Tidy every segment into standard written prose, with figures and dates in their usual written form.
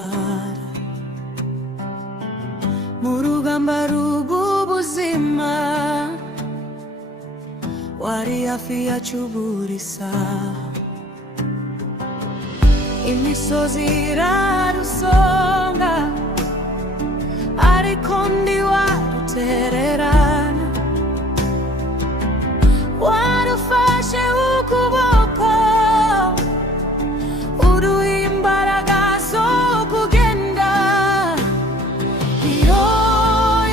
ntabara mu rugamba rw'ubuzima, wari hafi yacu buri saha. Imisozi irarusonga, ariko ntiwadutererana. Wadufashe ukuboko, uduha imbaraga zo kugenda. Iyo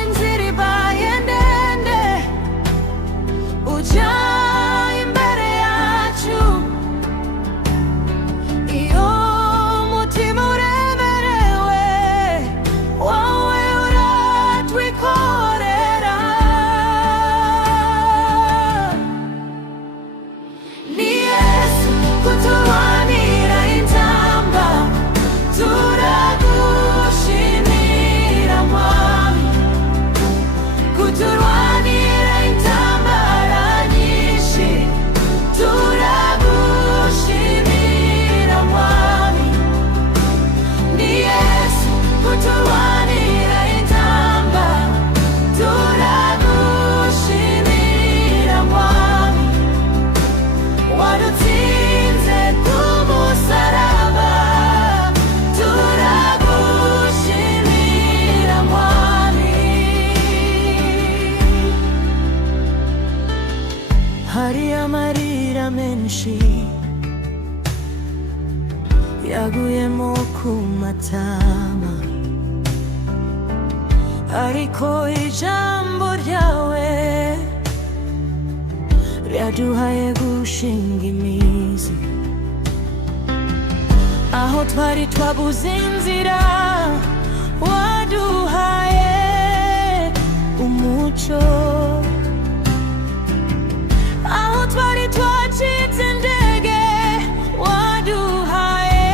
inzira ibaye ndende, ujya imbere yacu. Iyo umutima uremerewe, wowe uratwikorera. Ni Yesu kuturwanira intamba, turagushimira Mwami. Kuturwanira intambara nyinshi, turagushimira Mwami. Ni Yesu kuturwanira intamba, turagushimira Mwami. Wadutsinze ku musaraba, turagushimira Mwami. Hari amarira menshi yaguyemo ku matama, ariko ijambo ryawe ryaduhaye gushinga imizi. Aho twari twabuze inzira, waduhaye umucyo. Aho twari twacitse intege, waduhaye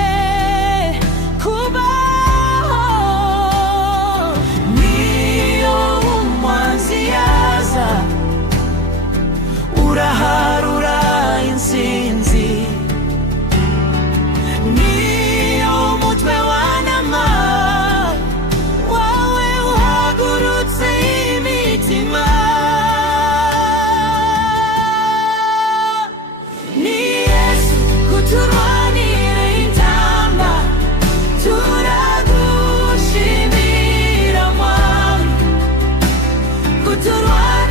kubaho. Niyo umwanzi yaza, uraharura intsinzi. Niyo umutwe wanama, wowe uhagurutse imitima. Ni Yesu kuturwanira intamba, turagushimira Mwami. Kuturwanira